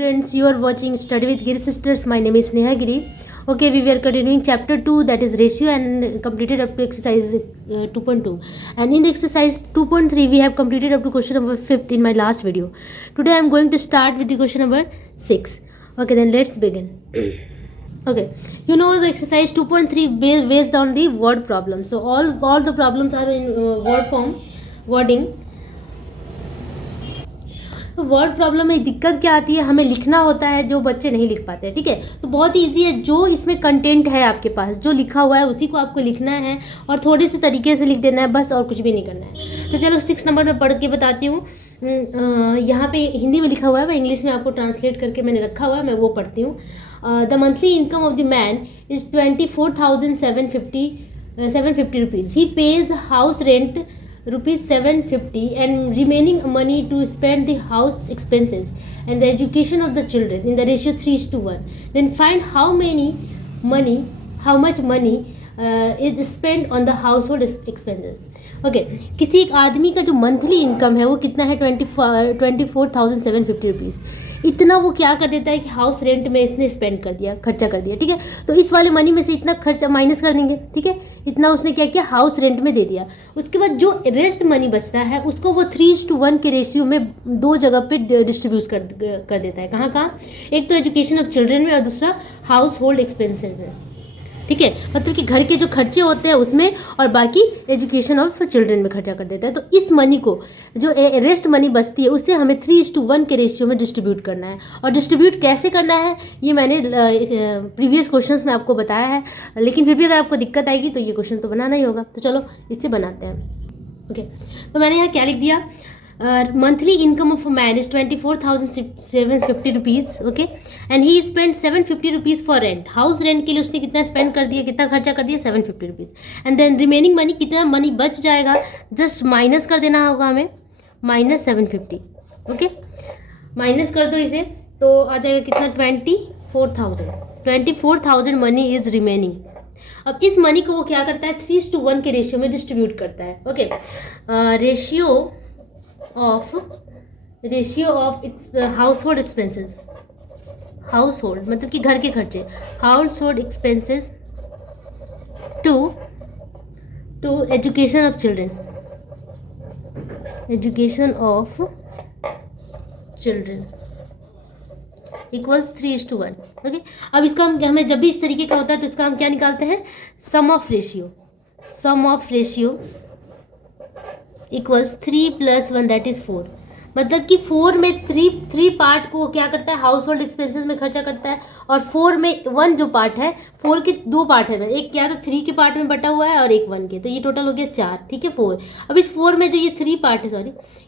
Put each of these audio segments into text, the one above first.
students, you are watching Study with Giri Sisters. My name is Neha Giri. Okay, we were continuing chapter 2, that is ratio, and completed up to exercise 2.2. And in the exercise 2.3 we have completed up to question number 5 in my last video. Today I am going to start with the question number 6. Okay, then let's begin. Okay, you know the exercise 2.3 based on the word problems. So all the problems are in word form, wording. तो word problem में दिक्कत क्या आती है, हमें लिखना होता है जो बच्चे नहीं लिख पाते हैं. ठीक है, तो बहुत ईजी है. जो इसमें कंटेंट है आपके पास, जो लिखा हुआ है उसी को आपको लिखना है और थोड़े से तरीके से लिख देना है बस, और कुछ भी नहीं करना है. तो चलो 6 नंबर में पढ़ के बताती हूँ. यहाँ पे हिंदी में लिखा हुआ है, मैं इंग्लिश में आपको ट्रांसलेट करके मैंने रखा हुआ है, मैं वो पढ़ती हूँ. The monthly income of the man is 24,750 rupees. He page house rent rupees 750 and remaining money to spend the house expenses and the education of the children in the ratio 3:1. Then find how much money is spent on the household expenses. Okay, किसी एक आदमी का जो monthly income है वो कितना है, 24,750 rupees. इतना वो क्या कर देता है कि हाउस रेंट में इसने स्पेंड कर दिया, खर्चा कर दिया. ठीक है, तो इस वाले मनी में से इतना खर्चा माइनस कर देंगे. ठीक है, इतना उसने क्या किया, हाउस रेंट में दे दिया. उसके बाद जो रेस्ट मनी बचता है उसको वो 3:1 के रेशियो में दो जगह पे डिस्ट्रीब्यूट कर देता है. कहाँ, एक तो एजुकेशन ऑफ चिल्ड्रन में और दूसरा हाउस होल्ड एक्सपेंसेस में. ठीक है, मतलब कि घर के जो खर्चे होते हैं उसमें और बाकी एजुकेशन ऑफ चिल्ड्रन में खर्चा कर देता है. तो इस मनी को जो रेस्ट मनी बचती है उससे हमें 3:1 के रेशियो में डिस्ट्रीब्यूट करना है. और डिस्ट्रीब्यूट कैसे करना है ये मैंने प्रीवियस क्वेश्चंस में आपको बताया है, लेकिन फिर भी अगर आपको दिक्कत आएगी तो ये क्वेश्चन तो बनाना ही होगा. तो चलो इससे बनाते हैं. ओके, तो मैंने यहाँ क्या लिख दिया, monthly income of a man is 24,750 rupees. Okay, and he spend 750 rupees for rent. House rent के लिए उसने कितना स्पेंड कर दिया, कितना खर्चा कर दिया, 750 rupees. And then remaining money, कितना मनी बच जाएगा, जस्ट माइनस कर देना होगा हमें, माइनस 750. ओके, माइनस कर दो इसे तो आ जाएगा कितना, 24,000 मनी इज रिमेनिंग. अब इस मनी को वो क्या करता है, 3:1 के रेशियो में डिस्ट्रीब्यूट करता है. Okay, ratio of household expenses, household मतलब कि घर के खर्चे, household expenses to education of children, education of children equals 3:1. Okay, अब इसका हमें जब भी इस तरीके का होता है तो इसका हम क्या निकालते हैं, sum of ratio equals 3 + 1 that is 4. मतलब कि 4 में 3 पार्ट को क्या करता है, हाउस होल्ड एक्सपेंसेस में खर्चा करता है, और 4 में 1 जो पार्ट है, 4 के 2 पार्ट है, एक क्या तो 3 के पार्ट में बटा हुआ है और एक 1 के, तो ये टोटल हो गया 4. ठीक है, 4. अब इस 4 में जो ये 3 पार्ट है,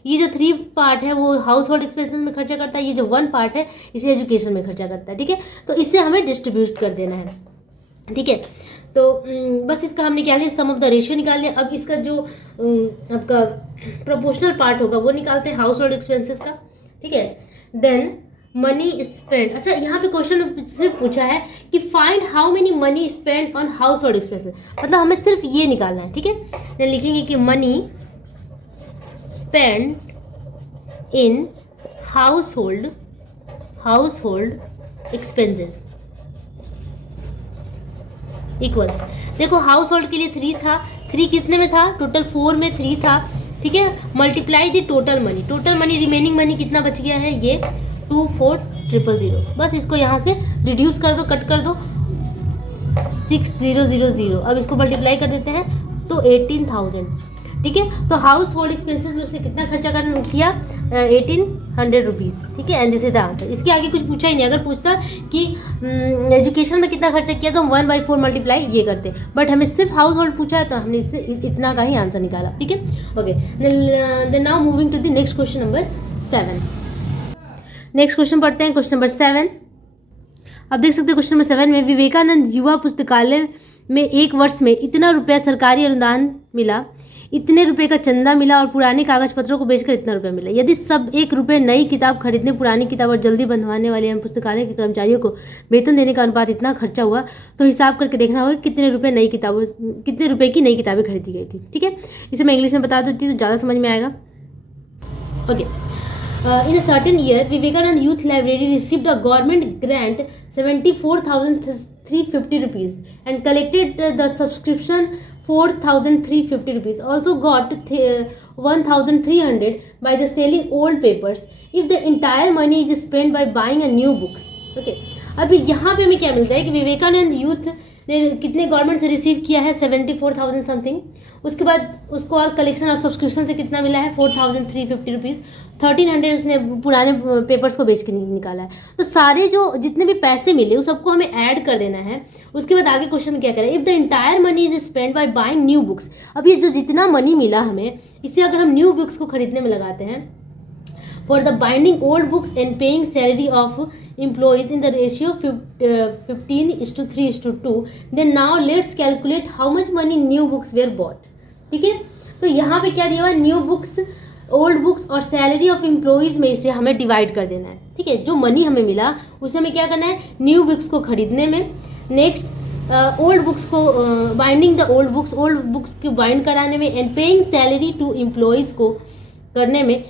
ये जो 3 पार्ट है वो हाउस होल्ड एक्सपेंसेस में खर्चा करता है, ये जो 1 पार्ट है इसे एजुकेशन में खर्चा करता है. ठीक है, तो इससे हमें डिस्ट्रीब्यूट कर देना है. ठीक है, तो बस इसका हमने क्या लिया, सम ऑफ द रेशियो निकाल लिया. अब इसका जो आपका प्रोपोर्शनल पार्ट होगा वो निकालते हैं हाउस होल्ड एक्सपेंसेस का. ठीक है, देन मनी स्पेंड. अच्छा, यहाँ पे क्वेश्चन सिर्फ पूछा है कि find how many money spend on house hold expenses, मतलब हमें सिर्फ ये निकालना है. ठीक है, देन लिखेंगे कि money spend in house hold expenses equals. देखो हाउस होल्ड के लिए 3 था, 3 कितने में था, टोटल 4 में 3 था. ठीक है, मल्टीप्लाई दी टोटल मनी, रिमेनिंग मनी कितना बच गया है, ये 24,000. बस इसको यहाँ से रिड्यूस कर दो, कट कर दो, 6000. अब इसको मल्टीप्लाई कर देते हैं तो 18,000. ठीक है, तो हाउस होल्ड एक्सपेंसेस में उसने कितना खर्चा किया, 1800 रुपीज़. ठीक है, and this is the answer. इसके आगे कुछ पूछा ही नहीं. अगर पूछता कि एजुकेशन में कितना खर्चा किया तो हम 1/4 मल्टीप्लाई ये करते, बट हमें सिर्फ हाउस होल्ड पूछा है तो हमने इससे इतना का ही आंसर निकाला. ठीक है, okay, then now moving to the next question number 7. Next question पढ़ते हैं, क्वेश्चन नंबर 7. अब देख सकते हैं क्वेश्चन नंबर 7 में, विवेकानंद युवा पुस्तकालय में 1 वर्ष में इतना रुपया सरकारी अनुदान मिला, इतने रुपए का चंदा मिला और पुराने कागज पत्रों को बेचकर इतना रुपया मिला. यदि सब 1 रुपये नई किताब खरीदने, पुरानी किताब और जल्दी बंधवाने वाले एवं पुस्तकालय के कर्मचारियों को वेतन देने का अनुपात इतना खर्चा हुआ, तो हिसाब करके देखना होगा कितने रुपए की नई किताबें खरीदी गई थी. ठीक है, इसे मैं इंग्लिश में बता देती हूँ तो ज़्यादा समझ में आएगा. Okay, in a certain year, Vivekanand Youth Library received a government grant 74,350 rupees and collected the subscription 4,350 rupees. Also got 1,300 by the selling old papers. If the entire money is spent by buying a new books. Okay. अभी यहाँ पे हमें क्या मिलता है कि Vivekananda youth ने कितने गवर्नमेंट से रिसीव किया है 74,000 समथिंग. उसके बाद उसको और कलेक्शन और सब्सक्रिप्शन से कितना मिला है 4,350 रुपीज़. 1,300 उसने पुराने पेपर्स को बेच के निकाला है. तो सारे जो जितने भी पैसे मिले उस सबको हमें ऐड कर देना है. उसके बाद आगे क्वेश्चन में क्या करें, if the entire money is spend by buying new books. अब ये जो जितना मनी मिला हमें, इसे अगर हम न्यू बुक्स को खरीदने में लगाते हैं, for the binding old books and paying salary of employees in the ratio 15:3:2, then now let's calculate how much money new books were bought. ठीक है, तो यहाँ पे क्या दिया हुआ है, न्यू बुक्स, ओल्ड बुक्स और सैलरी ऑफ एम्प्लॉइज़ में इसे हमें डिवाइड कर देना है. ठीक है, जो मनी हमें मिला उसे हमें क्या करना है, न्यू बुक्स को खरीदने में. नेक्स्ट ओल्ड बुक्स को बाइंडिंग द ओल्ड बुक्स को बाइंड कराने में and paying salary to employees को करने में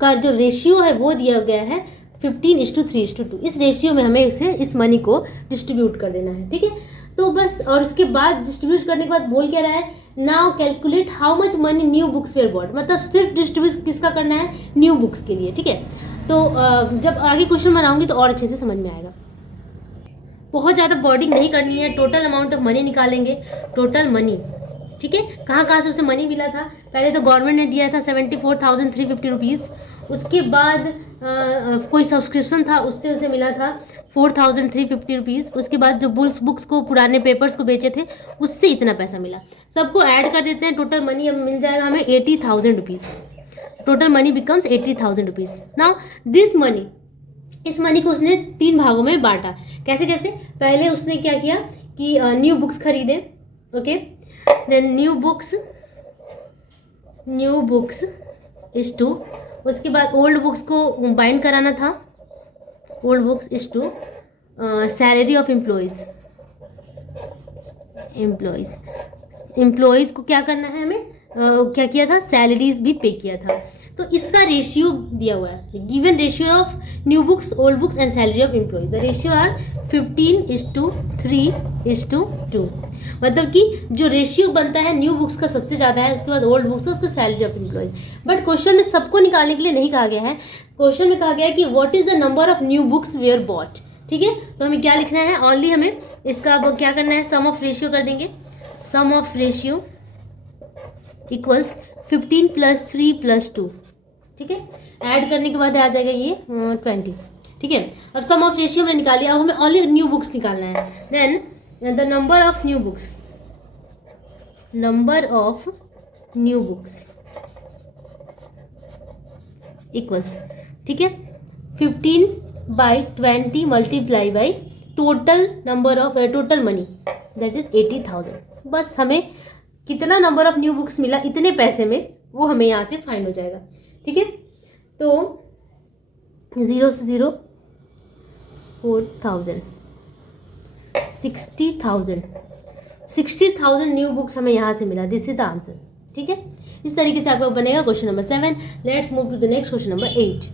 का जो रेशियो है वो दिया गया है 15:3:2. इस रेशियो में हमें इस मनी को डिस्ट्रीब्यूट कर देना है. ठीक है, तो बस. और उसके बाद डिस्ट्रीब्यूट करने के बाद बोल क्या रहा है, now calculate how much money new books were bought. मतलब सिर्फ डिस्ट्रीब्यूट किसका करना है, न्यू बुक्स के लिए. ठीक है, तो जब आगे क्वेश्चन बनाऊंगी तो और अच्छे से समझ में आएगा. बहुत ज़्यादा बॉर्डिंग नहीं करनी है, टोटल अमाउंट ऑफ मनी निकालेंगे. टोटल मनी, ठीक है, कहाँ से उसे मनी मिला था. पहले तो गवर्नमेंट ने दिया था 74,350 रुपीज़. उसके बाद कोई सब्सक्रिप्शन था, उससे उसे मिला था 4,350 रुपीज़. उसके बाद जो बुक्स को पुराने पेपर्स को बेचे थे उससे इतना पैसा मिला. सबको ऐड कर देते हैं, टोटल मनी अब मिल जाएगा हमें 80,000 rupees. Total money becomes 80,000 rupees. Now this money, इस मनी को उसने 3 भागों में बांटा. कैसे कैसे, पहले उसने क्या किया कि न्यू बुक्स खरीदे. Okay, then new books is to. उसके बाद ओल्ड बुक्स को बाइंड कराना था. Old books is to salary of employees को क्या करना है हमें, क्या किया था, सैलरीज भी पे किया था. तो इसका रेशियो दिया हुआ है, given ratio of new books, old books and salary of employees. The ratio are 15:3:2. मतलब कि जो रेशियो बनता है न्यू बुक्स का सबसे ज़्यादा है, उसके बाद ओल्ड बुक्स का, उसको salary of employees. But question में सबको निकालने के लिए नहीं कहा गया है. क्वेश्चन में कहा गया है कि what is the number of new books were bought. ठीक है, तो हमें क्या लिखना है, ओनली हमें इसका अब क्या करना है, सम ऑफ रेशियो कर देंगे. सम ऑफ रेशियो इक्वल्स 15 + 3 + 2. ठीक है, ऐड करने के बाद आ जाएगा ये 20. ठीक है, अब सम ऑफ रेशियो हमने निकाल लिया. अब हमें ओनली न्यू बुक्स निकालना है. Then the number of new books equals, ठीक है, 15/20 multiply by total money, that is 80,000. बस हमें कितना नंबर ऑफ न्यू बुक्स मिला इतने पैसे में, वो हमें यहाँ से फाइंड हो जाएगा. ठीक है, तो 0 से 0 4,000 60,000 न्यू बुक्स हमें यहाँ से मिला. This is the answer. ठीक है, इस तरीके से आपका बनेगा question number 7. Let's move to the next question number 8.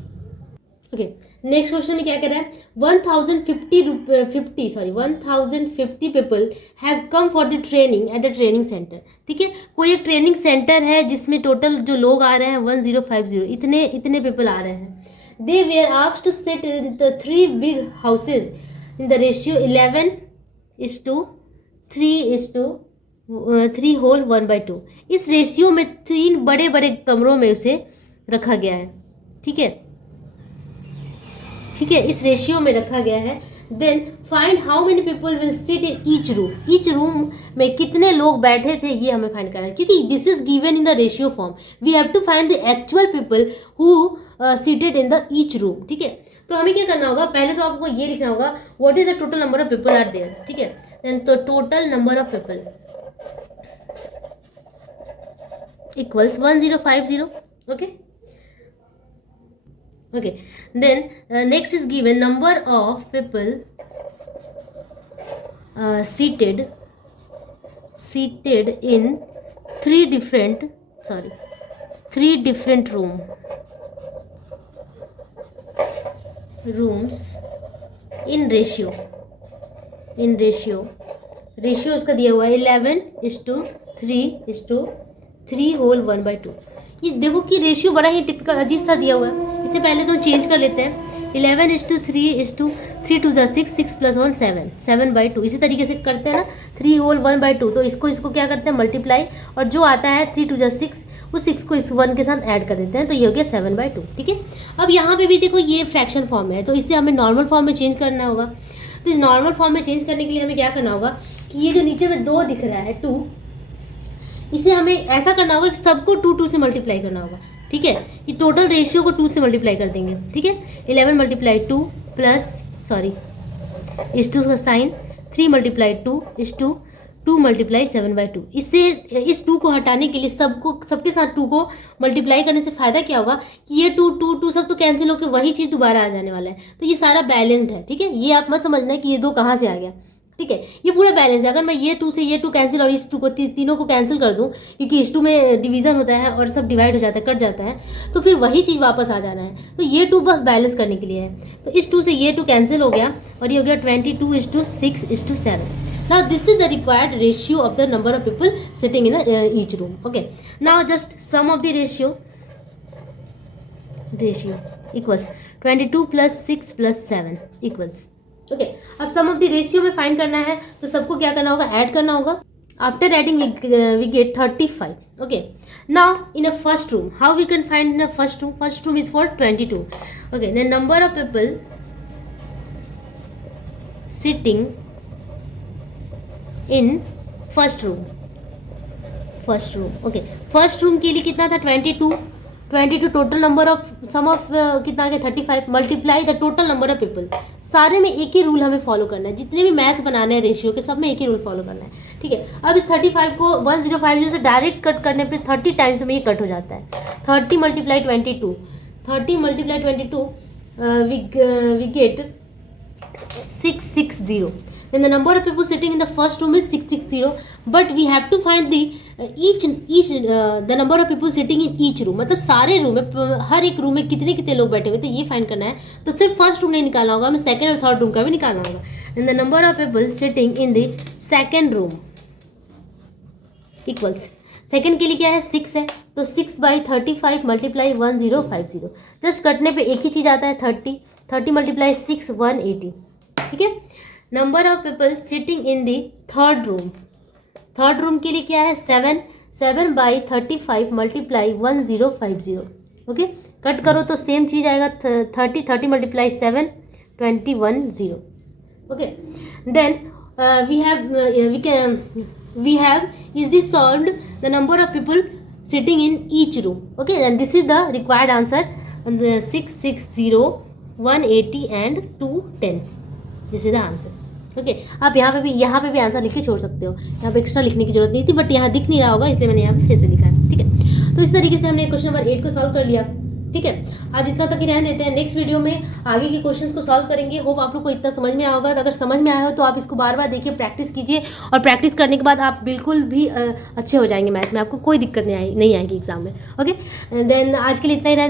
Okay, next question में क्या कह रहा है, 1,050 people have come for the training at the training centre. ठीक है, कोई एक ट्रेनिंग सेंटर है जिसमें टोटल जो लोग आ रहे हैं 1050, इतने पीपल आ रहे हैं. They were asked to sit in the 3 big houses in the ratio 11:3:3 इस रेशियो में 3 बड़े बड़े कमरों में उसे रखा गया है. ठीक है, इस रेशियो में रखा गया है. Then find how many people will sit in each room में कितने लोग बैठे थे, ये हमें फाइंड करना है. क्योंकि this is given in the ratio form, we have to find the actual people who seated in the each room. ठीक है, तो हमें क्या करना होगा, पहले तो आपको ये लिखना होगा what is the total number of people are there. ठीक है, देन तो total number of people equals 1050. Okay, then next is given number of people seated in 3 different room. Rooms in ratio, ratio उसका दिया हुआ है 11:3:3 whole 1/2। ये देखो कि रेशियो बड़ा ही टिपिकल अजीब सा दिया हुआ है। इससे पहले तो चेंज कर लेते हैं। 11:3:3 2 6 6 + 1 7 7/2। इसी तरीके से करते हैं ना 3 होल 1/2। तो इसको क्या करते हैं मल्टीप्लाई, और जो आता है 3 2 6 उस 6 को इस 1 के साथ ऐड कर देते हैं, तो ये हो गया 7/2। ठीक है, अब यहाँ पे भी देखो ये फ्रैक्शन फॉर्म में है, तो इससे हमें नॉर्मल फॉर्म में चेंज करना होगा। तो इस नॉर्मल फॉर्म में चेंज करने के लिए हमें क्या करना होगा कि ये जो नीचे में 2 दिख रहा है 2, इसे हमें ऐसा करना होगा कि सबको 2 2 से मल्टीप्लाई करना होगा। ठीक है, ये टोटल रेशियो को 2 से मल्टीप्लाई कर देंगे। ठीक है, 11 × 2 प्लस इस 2 का साइन 3 × 2 इस 2 2 × 7/2। इससे इस 2 को हटाने के लिए सबके साथ 2 को मल्टीप्लाई करने से फ़ायदा क्या होगा कि ये 2 2 2 सब तो कैंसिल होकर वही चीज़ दोबारा आ जाने वाला है। तो ये सारा बैलेंस्ड है। ठीक है, ये आप मत समझना कि ये 2 कहाँ से आ गया। ठीक है, ये पूरा बैलेंस है। अगर मैं ये 2 से ये 2 कैंसिल और इस 2 को तीनों को कैंसिल कर दूं, क्योंकि इस 2 में डिवीजन होता है और सब डिवाइड हो जाता है, कट जाता है, तो फिर वही चीज़ वापस आ जाना है। तो ये 2 बस बैलेंस करने के लिए है। तो इस 2 से ये 2 कैंसिल हो गया और ये हो गया 22:6:7। Now this is the required ratio of the number of people sitting in each room. Okay, now just sum of the ratio equals 22 + 6 + 7 equals। Okay, अब सम ऑफ द रेशियो में फाइंड करना है, तो सबको क्या करना होगा ऐड करना होगा। After adding we get 35। Okay, now in a first room how we can find in a first room is for 22। Okay, the number of people sitting in first room. Okay, first room के लिए कितना था 22 total number of sum of कितना आ गया 35 multiply the total number of people. सारे में एक ही रूल हमें फॉलो करना है, जितने भी मैथ्स बनाने हैं रेशियो के सब में एक ही रूल फॉलो करना है। ठीक है, अब इस 35 को 1050 से डायरेक्ट कट करने पे 30 टाइम्स में ये कट हो जाता है। 30 × 22 we get 660। Then the number of people sitting in the first room is 660, but we have to find the number of people sitting in each room। मतलब सारे रूम में, हर एक रूम में कितने लोग बैठे हुए थे ये फाइंड करना है। तो सिर्फ फर्स्ट रूम नहीं निकालना होगा, हमें सेकंड और थर्ड रूम का भी निकालना होगा। Then the number of people sitting in the second room equals, second के लिए क्या है 6 है, तो 6/35 × 1050। जस्ट कटने पे एक ही चीज़ आता है 30 × 6 180। ठीक है, number of people sitting in the third room के लिए क्या है 7/35 × 1050। ओके, कट करो तो सेम चीज़ आएगा 30 × 7 21/0। Okay, then we have easily solved the number of people sitting in each room. Okay, and this is the required answer, 660 180 and 210. This is the answer. Okay, आप यहाँ पे भी आंसर लिख के छोड़ सकते हो, यहाँ पे एक्स्ट्रा लिखने की जरूरत नहीं थी, बट यहाँ दिख नहीं रहा होगा इसलिए मैंने यहाँ पे फिर से लिखा है। ठीक है, तो इस तरीके से हमने क्वेश्चन नंबर 8 को सॉल्व कर लिया। ठीक है, आज इतना तक ही रहने देते हैं, नेक्स्ट वीडियो में आगे के क्वेश्चंस को सॉल्व करेंगे। होप आप लोग को इतना समझ में आया होगा। तो अगर समझ में आया हो तो आप इसको बार बार देखिए, प्रैक्टिस कीजिए, और प्रैक्टिस करने के बाद आप बिल्कुल भी अच्छे हो जाएंगे मैथ में, आपको कोई दिक्कत नहीं आएगी एग्जाम में। ओके, देन आज के लिए इतना ही रहने